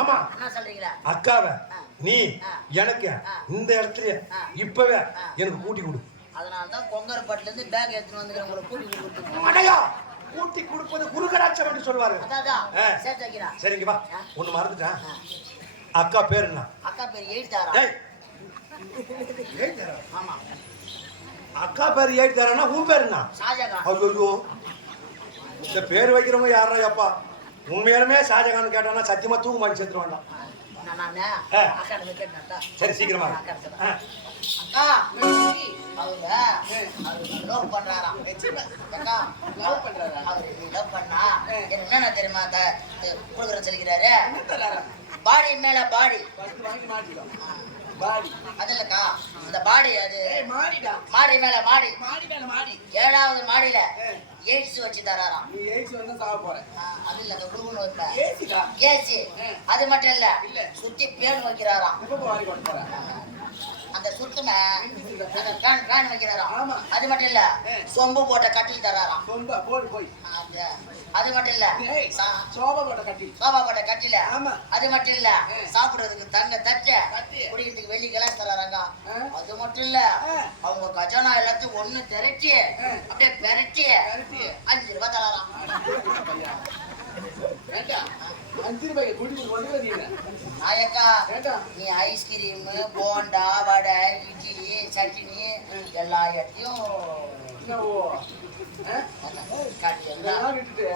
ஆமா அக்காவை நீ எனக்கு இந்த இடத்துல இப்பவே எனக்கு கூட்டி கொடு. அதனாலதான் கொங்கர்பட்டுல இருந்து பேக் எடுத்துட்டு வந்துக்கிறேன் உங்களை கூட்டி கொடுத்து. அடையா கூட்டி கொடுப்பது குருகராட்சம் என்று சொல்வாரு. சரிங்க வா ஒண்ணு மறந்துட்டேன். அக்கா பேரு என்ன? அக்கா பேரு எழுத்தாரா. ஆமா அக்கா பேரு எழுத்தாரா. உன் பேரு என்ன? ஷாஜகான். ஐயோ இந்த பேர் வைக்கிறவங்க யாரா அப்பா? உண்மையாலுமே ஷாஜகான் கேட்டானா சத்தியமா தூக்கு மாட்டி செத்துருவான். சரி சீக்கிரமா அக்கா அவங்க லவ் பண்றாராம். அக்கா லவ் பண்றாரா? அவரு லவ் பண்ணா என்ன தெரியுமா கொடுக்குற சொல்லிக்கிறாரு. பாடி மேல பாடி அது இல்லக்கா அந்த பாடி அது மாடி மேல மாடி 7வது மாடியில எய்ட்ஸ் வச்சு தராராம். அது இல்ல ஏசி அது மட்டும் இல்ல சுத்தி பேன் வைக்கிறாராம். அந்த சுத்துன பேன் வைக்கிறாராம். அது மட்டும் இல்ல சொம்பு போட்ட கட்டில் தராராம். அது மட்டும் இல்ல சோபா போட்ட கட்டில. அது மட்டும் இல்ல சாப்பிடுறதுக்கு தங்க தட்ட குடிக்கிறதுக்கு வெள்ளி கிளாஸ் தராங்க. அது மட்டும் இல்ல அவங்க கஜானா எல்லாத்தையும் ஒண்ணு திரட்டி அப்படியே பெரட்டி 5 ரூபாய் தராராம். 5 ரூபாய்க்கு குடி நாயக்கா நீ ஐஸ்கிரீம் போண்டா வடை இட்லி சட்னி எல்லா இடத்தையும் விட்டுட்டு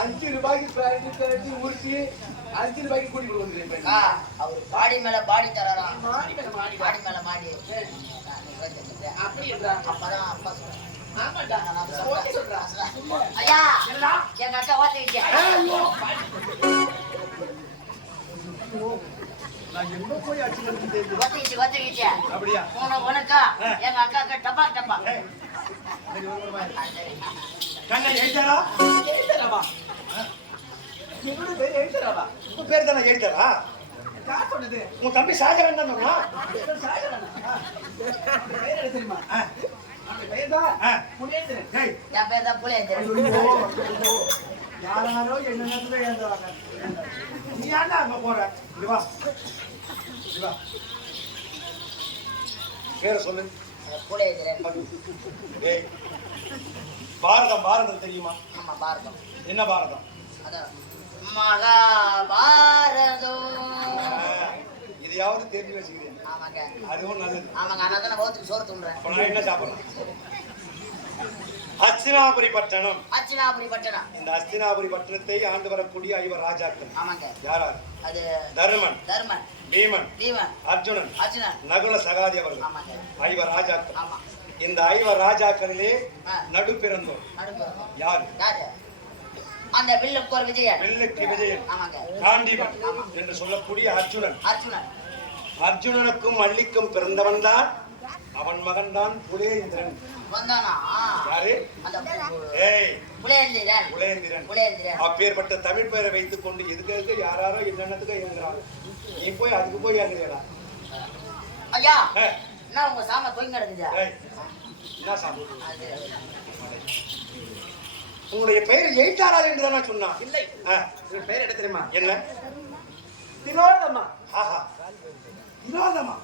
5 ரூபாய்க்கு ஊற்றி 5 ரூபாய்க்கு கூட்டி கொடுக்குறேன். அவரு பாடி மேல பாடி தராராம். பாடி மேல மாடி அப்படி அப்பதான் அப்பா சொல்றேன். ஐயா எங்க அக்கா ஓத்திக்கிச்சு. அப்படியா உனக்கா எங்க அக்கா டப்பா டப்பா கண்ணா எழுத்தாரா. உன் பேர் தானே எழுத்தாரா? உன் தம்பி ஷாஜகான் தான் சொன்னா. தெரியுமா என் பேர் தான் புலேந்திரன். யாராரோ என்ன நேரத்துல எழுந்துவாங்க. நீ ஏன்டா அங்க போற? வா பேரை சொல்லு. பாரதம் தெரியுமா? ஆமா பாரதம். என்ன பாரதம்? மகாபாரதம். இதையாவது தெரிஞ்சு வச்சுக்கிறேன். ஆமாங்க அதுவும் நல்லது. ஆமாங்க அதனால தான் வகுத்துக்கு சோறு தூண்டுறேன். நான் என்ன சாப்பிடுறேன்? அஸ்தினாபுரி பட்டணம். இந்த அஸ்தினாபுரி பட்டணத்தை ஆண்டு வரக்கூடிய 5 ராஜாக்கள். ஆமாங்க யாரார்? அது தர்மன் பீமன் அர்ஜுனன் நகுல சகாதி அவர்கள் 5 ராஜாக்கள். ஆமா இந்த 5 ராஜாக்களிலே நடு பிறந்தோர் யார்? அந்த வில்லுக்கு ஒரு விஜயன். ஆமாங்க காண்டீபன் என்று சொல்லக்கூடிய அர்ஜுனனுக்கும் மல்லிக்கும் பிறந்தவன் தான். அவன் மகன் தான் புலேந்திரன். அப்பேற்பட்ட தமிழ் பெயரை வைத்துக் கொண்டு எதுக்கு யாராரோ என்னென்னத்துக்கு எழுதுறாங்க. நீ போய் அதுக்கு போய் எழுதுறா. ஐயா என்ன உங்க சாம தொங்கி கிடக்குதா? என்ன சாமி? உங்களுடைய பெயர் எழுத்தாரா என்று தான் சொன்னான். இல்லை பெயர் என்ன தெரியுமா? என்ன? திலோதமா. ஆஹா திலோதமா.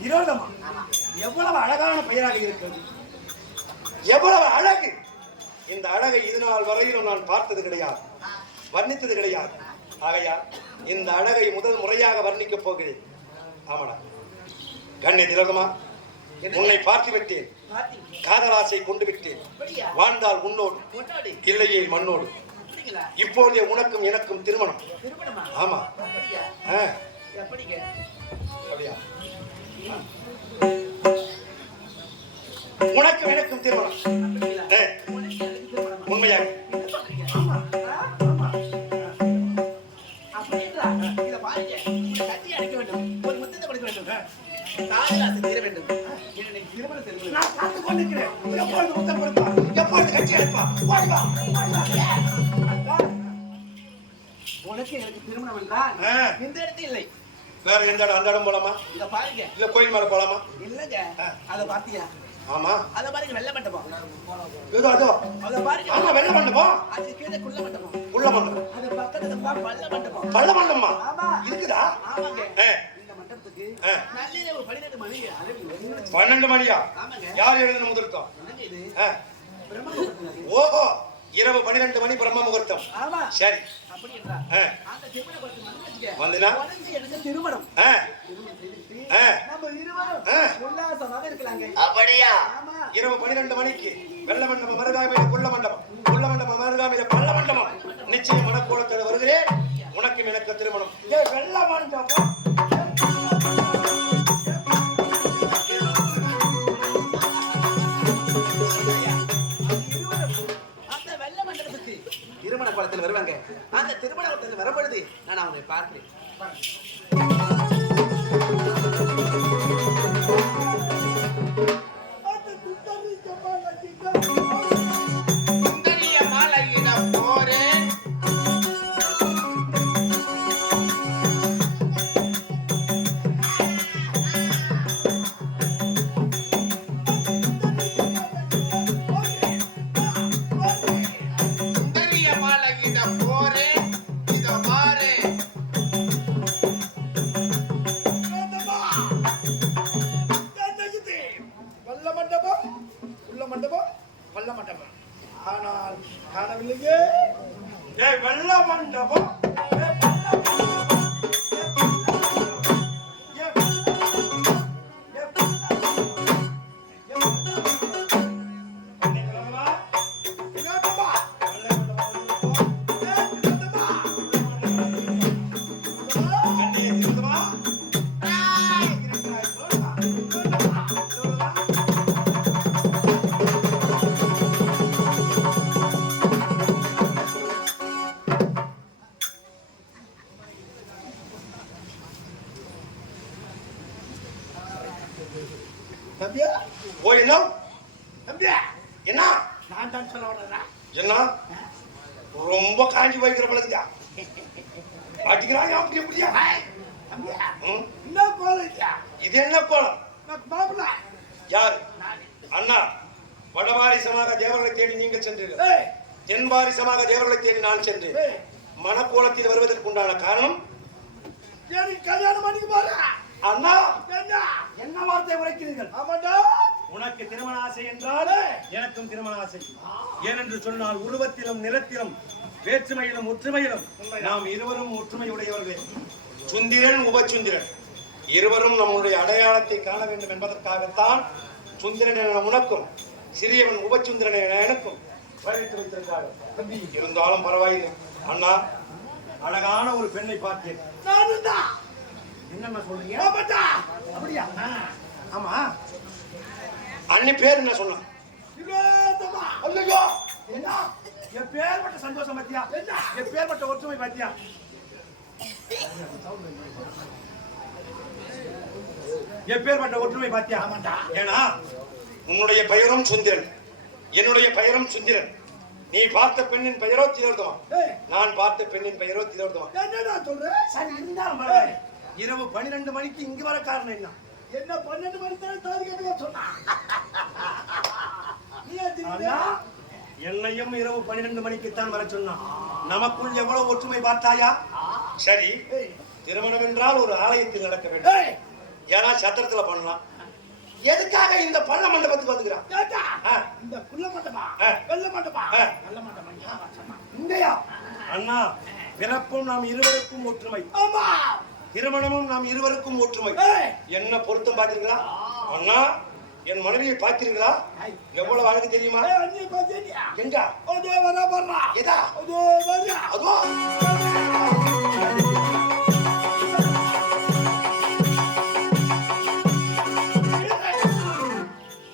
திலோதமா எவ்வளவு அழகான பெயராக இருக்கிறது. எவ்வளவு அழகு. இந்த அழகை இதுநாள் வரையிலும் நான் பார்த்தது கிடையாது, வர்ணித்தது கிடையாது. ஆகையால் இந்த அழகை முதல் முறையாக வர்ணிக்கப் போகிறேன். ஆமாடா கண்ணே திலோதமா, உன்னை பார்த்து விட்டேன், காதலாசை கொண்டு விட்டேன். வாழ்ந்தால் உன்னோடு இல்லையே மண்ணோடு. இப்போதே உனக்கும் எனக்கும் திருமணம். ஆமா அப்படியா? உனக்கும் எனக்கும் திருமணம் உண்மையாக? உனக்கு எனக்கு திருமணம் என்றால் இந்த இடத்துல இல்லை, வேற எந்த இடம்? அந்த இடம் போலாமா? இத பாருங்க. இல்ல கோயில் மேல போலாமா? இல்லங்க அத பாத்தியா? ஆமா அத பாருங்க, வெள்ள மண்டபம். ஏதோ அதோ அத பாருங்க. ஆமா வெள்ள மண்டபம். அது கீழே குள்ள மண்டபம். உள்ள புள்ள மண்டபம். அது பக்கத்துல பள்ள மண்டபம். பள்ள மண்டபமா? ஆமா. இருக்குதா? ஆமாங்க. ஆ. இந்த மண்டபத்துக்கு ஆ. நள்ளிரவு 12 மணி அளவில் 12 மணியா? ஆமாங்க. யார் எழுதின முகூர்த்தம்? என்னங்க இது? ஆ. பிரம்ம முகூர்த்தம். ஓஹோ, இரவு 12 மணி பிரம்ம முகூர்த்தம். ஆமா. சரி. அப்படி என்றால் ஆ. அந்த திருமண பத்து மணிக்கு வந்தனா? உடனே எனக்கு திருமணம். ஆ. திருமணம் செய்துட்டு ஆ. நம்ம இருவரும் ஆ. உல்லாசமாக இருக்கலாங்க. அப்படியா? ஆமா. இரவு 12 மணிக்கு வெள்ள மண்டபம் மருகாமையில குள்ள மண்டபம், குள்ள மண்டபம் மருகாமையில பள்ள மண்டபம். நிச்சயம் மனக்கோலத்தோட வருகிறேன். உனக்கும் எனக்கு திருமணம். ஏ வெள்ள மண்டபம். அந்த வெள்ள மண்டபத்துக்கு திருமண கோலத்தில் வருவாங்க. அந்த திருமண கோலத்தில் வரும்பொழுது நான் அவனை பார்க்கிறேன். சுந்தரிய மாலையிடம் போரேன். சுந்தரிய மாலையிடம் போரேன். இதோ மாறேன். வல்ல மண்டபம் உள்ள மண்டபம் வல்ல மண்டபம் ஆனால் காணவில்லையே. ஏ வெள்ள மண்டபம். வினோதமா, தம்பியா ஓ என்ன? தம்பியா, என்ன? நான் தான் சொல்ல வர்றேன். என்ன? ரொம்ப காஞ்சி வைக்கிற பழகுதா? அடிக்கிறாங்க அப்படி அப்படியா? தம்பியா, ம்? என்ன கோலம் இல்லையா? இது என்ன கோலம்? நான் மாப்பிள்ள. யார்? அண்ணா, வடவாரிசமாக தேவர்களை தேடி நீங்கள் சென்றீர்கள். ஏய், தென்பாரிசமாக தேவர்களை தேடி நான் சென்றேன். ஏய், மனக்கோலத்தில் வருவதற்கு உண்டான காரணம் எனக்கு கல்யாணம் பண்ணிக்க போறேன். அண்ணா, என்ன? என்ன வார்த்தை உரைக்கிறீர்கள்? ஆமாண்டா. உனக்கு திருமண ஆசை என்றால் எனக்கும் திருமண ஆசை. ஏனென்று சொன்னால் உருவத்திலும் நிறத்திலும் வேற்றுமையிலும் ஒற்றுமையிலும் நாம் இருவரும் ஒற்றுமை உடையவர்களே. சுந்திரன் உபசுந்திரன் இருவரும் நம்முடைய அடையாளத்தை காண வேண்டும் என்பதற்காகத்தான் சுந்திரன் என உனக்கும் சிறியவன் உபசுந்திரன் என எனக்கும் வழித்து வைத்திருக்கார்கள். இருந்தாலும் பரவாயில்லை அண்ணா, அழகான ஒரு பெண்ணை பார்த்தேன். நானும் தான். என்னென்ன சொல்றீங்க? ஆமாண்டா. அப்படியா? ஆமா. அண்ணி பேர் என்ன சொன்ன? வினோதமா. ஐயோ, என்ன? என் பேர்பட்ட சந்தோஷம் பத்தியா? என்ன? என் பேர்பட்ட ஒற்றுமை பத்தியா? என் பேர்பட்ட ஒற்றுமை பாத்தியா? ஆமாண்டா. ஏன்னா உன்னுடைய பெயரும் சுந்திரன், என்னுடைய பெயரும் சுந்திரன். நீ பார்த்த பெண்ணின் பெயரோ திலோத்தமன், ஏய், நான் பார்த்த பெண்ணின் பெயரோ திலோத்தமன். என்னடா சொல்ற? சரி, இருந்தாலும் பரவாயில்லை. இரவு 12 மணிக்கு இங்கு வர காரணம் என்ன? என்ன 12 மணி நேரம் தாலி கட்டுவா சொன்னா? நீ அண்ணா, என்னையும் இரவு 12 மணிக்குத்தான் வர சொன்னான். நமக்குள் எவ்வளவு ஒற்றுமை பார்த்தாயா? சரி, திருமணம் என்றால் ஒரு ஆலயத்தில் நடக்க வேண்டும். ஏய், ஏன்னா சத்திரத்துல பண்ணலாம். எதுக்காக இந்த பள்ள மண்டபத்துக்கு வந்துக்கிறான்? கேட்டா? ஆ. இந்த குள்ள மண்டபா, ஆ. வெள்ள மண்டபா, ஆ. நல்ல மண்டபம் யாரா சொன்னா? இங்கயா? அண்ணா, பிறப்பும் நாம் இருவருக்கும் ஒற்றுமை, ஆமா. திருமணமும் நாம் இருவருக்கும் ஒற்றுமை. ஏய், என்ன பொருத்தம் பார்த்தீங்களா? அண்ணா, என் மனைவியை பார்த்தீர்களா? எவ்வளவு அழகு தெரியுமா? ஏய், அண்ணி பாத்தியா? எங்க? அதோ வரா. எதா? அதோ வரா. அதுவா?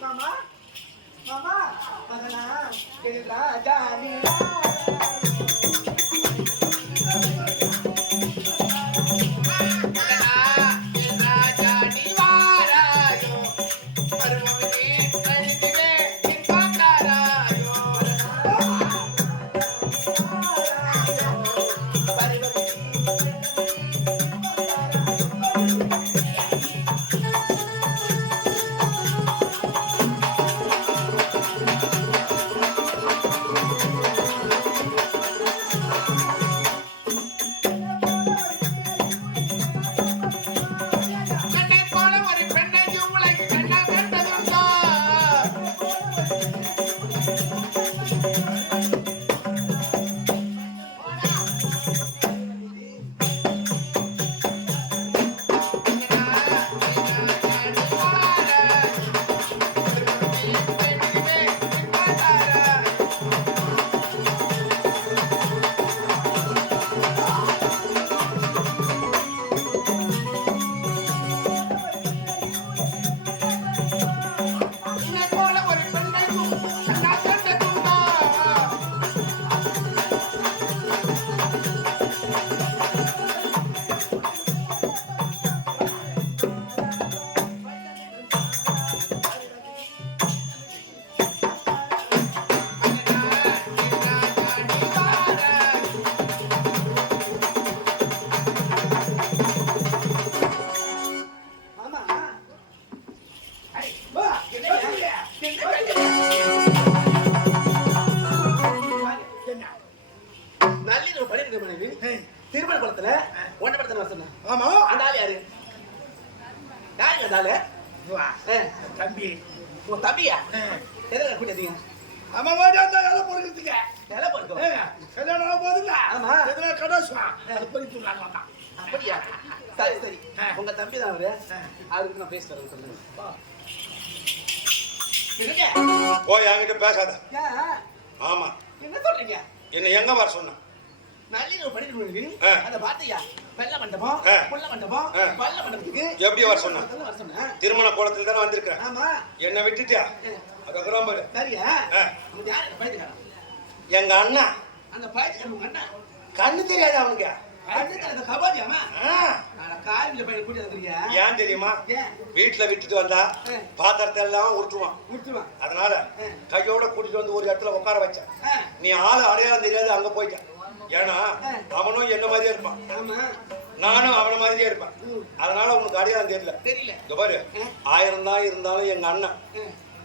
மாமா, மாமா, மகனா, ராஜா நீ ராஜா நீ வாராயோ. பருவமே கழிந்திலே நீ பார்த்தாராயோ. என்னை போல ஒரு பெண்ணையும் உலகில் கண்டால் கண்டதுண்டோ? என்னை போல ஒரு பெண்ணையும் கண்டால் கண்டதுண்டோ? ஆமா வா என்ன நல்ல பண்ணிருக்க மனைவி திருமண குளத்துல ஒன்ன படத்துல வர சொன்னேன். ஆமா அந்த ஆள் யாரு? யாருங்க அந்த ஆளு? வா ஆ, தம்பி உன் தம்பியா? எதுல கூட்டிட்டீங்க? ஆமா வாடா அந்த எல்லாம் பொறுக்கிறதுக்கு நில பொறுக்கும். கல்யாணம் போதுங்க ஆமா. எதனா கடாசுவா அது பொறுத்துறாங்க வந்தா அப்படியா? சரி சரி, உங்க தம்பி தான் அவரு. அவருக்கு நான் பேசிட்டு வரேன் சொல்லுங்க. என்னங்க? போய் என்கிட்ட பேசாத. ஏன்? ஆமா, என்ன சொல்றீங்க? என்ன எங்க வர சொன்ன? நல்ல பண்ணிட்டு ஆ. அந்த பாத்தையா வெள்ள மண்டபம், ஆ. புள்ள மண்டபம், ஆ. பள்ள மண்டபத்துக்கு எப்படி வர சொன்ன? வர சொன்னேன். திருமண கோலத்தில் தானே வந்திருக்கிறேன். ஆமா. என்னை விட்டுட்டியா? அதுக்கப்புறம் பாரு. சரியா? ஆ. உங்க யாரு அந்த பைத்தியக்காரன்? எங்க அண்ணா அந்த பைத்தியக்காரன் உங்க அண்ணா? கண்ணு தெரியாது அவனுக்கு. பைத்தியக்காரன் அந்த கபாடியாமா? ஆ, நான் காலையில பையன் கூட்டி வந்துருக்கீங்க. ஏன் தெரியுமா? ஏன்? வீட்டுல விட்டுட்டு வந்தா பாத்திரத்தை எல்லாம் உருட்டுவான். விட்டுருவான். அதனால கையோட கூட்டிட்டு வந்து ஒரு இடத்துல உட்கார வச்சேன். ஆ. நீ ஆளு அடையாளம் தெரியாது அங்க போயிட்ட. ஏன்னா அவனும் என்ன மாதிரியே இருப்பான், ஆமா. நானும் அவன மாதிரியே இருப்பேன். அதனால உனக்கு அடையாளம் தெரியல. தெரியல. இங்க பாரு, 1000 தான் இருந்தாலும் எங்க அண்ணன்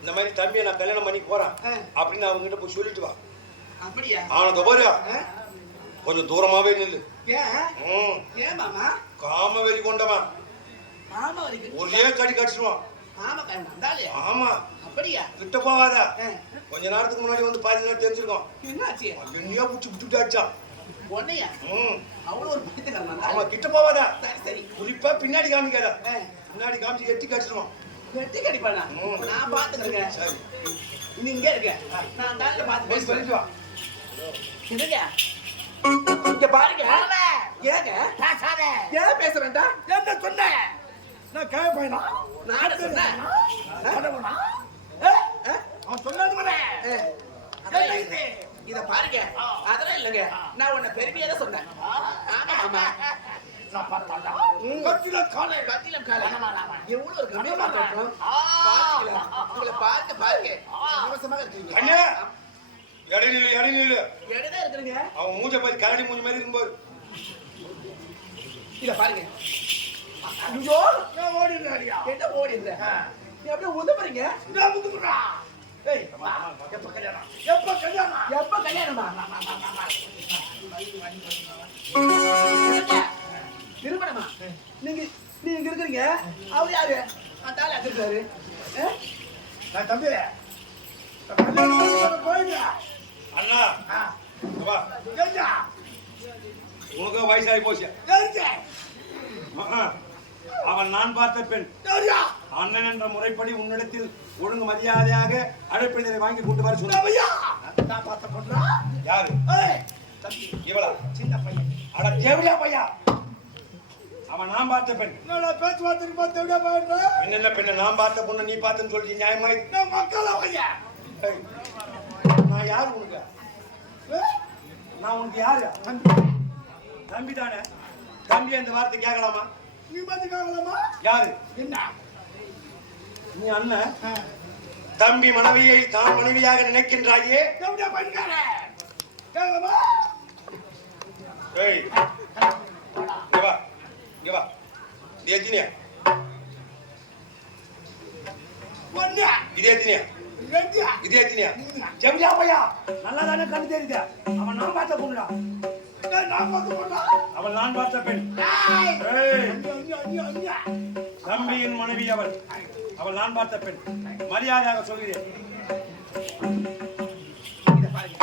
இந்த மாதிரி தம்பியை நான் கல்யாணம் பண்ணி போறேன் அப்படின்னு அவங்ககிட்ட போய் சொல்லிட்டு வா. அப்படியா? அவனை பாரு, கொஞ்சம் தூரமாவே நில்லு. ஏன்? ம், ஏன் மாமா? காம வெறி கொண்டவன், மாமா வரைக்கும் ஒரே கடி கடிச்சிடுவான். மாமா காரணம் அந்தாலே. ஆமா, அப்படியா? கிட்ட போவாத. ஆ. கொஞ்ச நேரத்துக்கு முன்னாடி வந்து பாதி நேரம் தெரிஞ்சிருக்கோம். என்னாச்சு? என்னையா புடிச்சு விட்டுட்டு அடிச்சான். உன்னையா? ம், அவ்வளவு ஒரு பைத்தியக்காரன் ஆமா, தான். கிட்ட போவாத. சரி சரி. குறிப்பா பின்னாடி காமிக்காத. முன்னாடி காமிச்சு எட்டி கடிச்சிடுவான். வெட்டி கடிப்பானா? ம். நான் பாத்துக்கிறேன். சரி, நீ இங்க இருக்க. நான் தாண்ட பாத்து போய் பேசுவேன். சொல்லிட்டு வா. என்னங்க? இங்க பாருங்க. ஆமா. ஏங்க? பேசாத. ஏன் பேச வேண்டாம்? என்ன சொன்ன நான் கேட்க போயினா நான் சொன்னேன். ஆடவனா ஆ? அவன் சொன்னது மனே என்ன இது? இத பாருங்க. அதெல்லாம் இல்லைங்க. நான் உன்னை பெருமையா தான் சொன்னேன். ஆமா ஆமா. நான் பார்த்தா கட்டில காலை கத்திலம் காலை. எவ்வளவு ஒரு கம்மியமா இருக்கும். பாத்தீங்களா? உங்களை பார்க்க இலவசமாக இருக்கீங்க. அண்ணே, எடை நில்லு, எடை நில்லு. எடதான் இருக்கிறீங்க. அவன் மூஞ்ச பாரு, கரடி மூஞ்சி மாதிரி இருக்கும்போது. இத பாருங்க. ஐயோ, நான் ஓடிடுறாடியா என்ன ஓடிடுற? நீ அப்படியே உதவுறீங்க. நான் முதுகுறா ஏய் எப்ப கல்யாணம் எப்ப கல்யாணம் எப்ப கல்யாணமா? திருமணமா? நீங்க இங்க இருக்கிறீங்க. அவர் யாரு? அந்த ஆளு அங்க இருக்காரு. நான் தம்பி கல்யாணம் போயிடு அண்ணா, இங்க வா. ஏஞ்சா உனக்கு வயசாகி போச்சு. ஏஞ்சா அவன் நான் பார்த்த பெண். ஏஞ்சா அண்ணன் என்ற முறைப்படி உன்னிடத்தில் ஒழுங்கு மரியாதையாக அழைப்பிதழை வாங்கி கொண்டு வர சொன்ன. ஐயா நான் பார்த்த பொண்ணா யாரு? ஏய் தம்பி இவளா? சின்ன பையன் அட தேவடியா பையா, அவன் நான் பார்த்த பெண். நான் பேச்சுவார்த்தைக்கு பார்த்து எப்படியா போயிடுறேன் என்ன பெண்ணை நான் பார்த்த பொண்ணு நீ பார்த்தேன்னு சொல்லிட்டு நியாயமா? நான் மக்களா பையா ஏய், நான் யாரு உனக்கு? நான் உனக்கு யாரு? தம்பி தானே. தம்பி அந்த வார்த்தை கேட்கலாமா? நீ பாத்துக்காங்களாமா யாரு? என்ன நீ அண்ணன். தம்பி மனைவியை தான் மனைவியாக நினைக்கின்றாயே. எப்படியா பண்ணிக்கார கேட்கலாமா ஏய், இங்க வா, இங்க வா. இது எத்தினியா? ஒண்ணு இது எத்தினியா? ரெண்டு இது எத்தினியா? ஜெமியா பையா, நல்லா தானே கண்ணு தெரியுது. அவன் நான் பார்த்த பொண்ணுடா. அவள் நான் பார்த்த பெண். ஏய், தம்பியின் மனைவி அவள். அவள் நான் பார்த்த பெண். மரியாதையாக சொல்கிறேன். இத பாருங்க.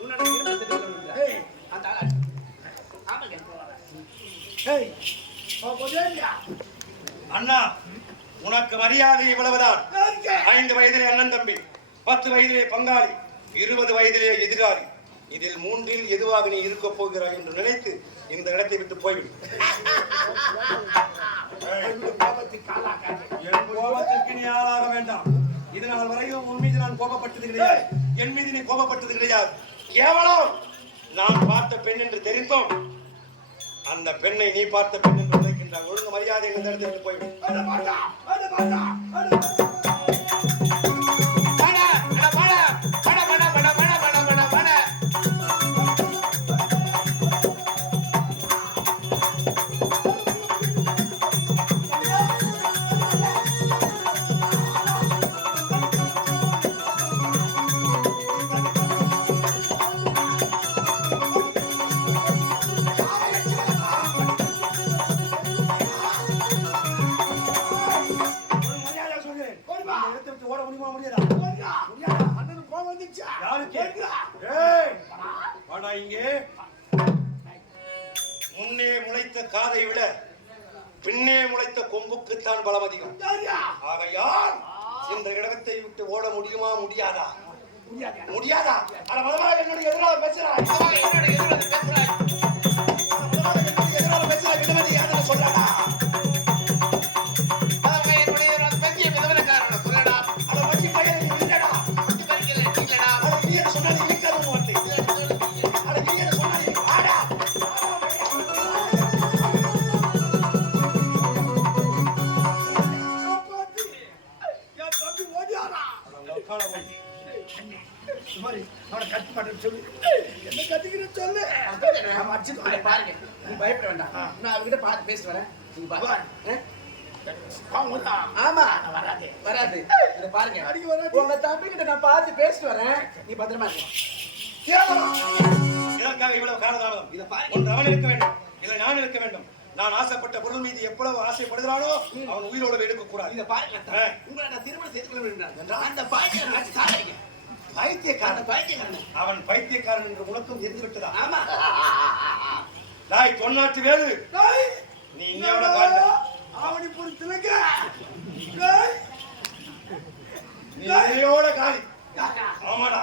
உன்னோட திருமணத்துக்கு அந்த ஆளு. ஆமாங்க. அண்ணா, உனக்கு மரியாதை இவ்வளவுதான். 5 வயதிலே அண்ணன் தம்பி, 10 வயதிலே பங்காளி, 20 வயதிலே எதிராளி. இதில் 3இல் எதுவாக நீ இருக்க போகிறாய் என்று நினைத்து இந்த இடத்தை விட்டு போய்விடு. என் கோபத்திற்கு நீ ஆளாக வேண்டாம். இதனால் வரையும் உன் மீது நான் கோபப்பட்டது கிடையாது. என் மீது நீ கோபப்பட்டது கிடையாது. கேவலம் நான் பார்த்த பெண் என்று தெரிந்தோம். அந்த பெண்ணை நீ பார்த்த பெண் என்று நினைக்கின்றான். ஒழுங்கு மரியாதை இந்த இடத்தை விட்டு போய்விடு. முன்னே முளைத்த காதை விட பின்னே முளைத்த கொம்புக்குத்தான் பலம் அதிகம். ஆகையால் இந்த இடத்தை விட்டு ஓட முடியுமா முடியாதா? முடியாதா? என்னுடைய எதிராக பேசுறாய். சொல்லடா. பாருங்க, நீ பயப்பட வேண்டாம். நான் அவகிட்ட பார்த்து பேசிட்டு வரேன். நீங்க பாருங்க. ஆமா வராது. இத பாருங்க, உங்க தம்பி கிட்ட நான் பார்த்து பேசிட்டு வரேன். நீ பத்திரமா இருக்க. இதற்காக இவ்வளவு காலதாமதம். இதை பாருங்க, அவன் இருக்க வேண்டும், இல்லை நான் இருக்க வேண்டும். நான் ஆசைப்பட்ட பொருள் மீது எவ்வளவு ஆசைப்படுகிறானோ அவன் உயிரோடு எடுக்க கூடாது. இத பாருங்க, உங்களை நான் திருமணம் செய்து கொள்ள வேண்டும். அந்த பைத்தியக்காரன் சாலைங்க. பைத்தியக்காரன் அவன் பைத்தியக்காரன் என்று உனக்கும் தெரிந்து விட்டதா? ஆமா. டாய் தொன்னாட்டு வேலு, நீ இன்னையோட காண்ட ஆவணி பொறுத்துலங்க நீ இன்னையோட காலி. ஆமாடா.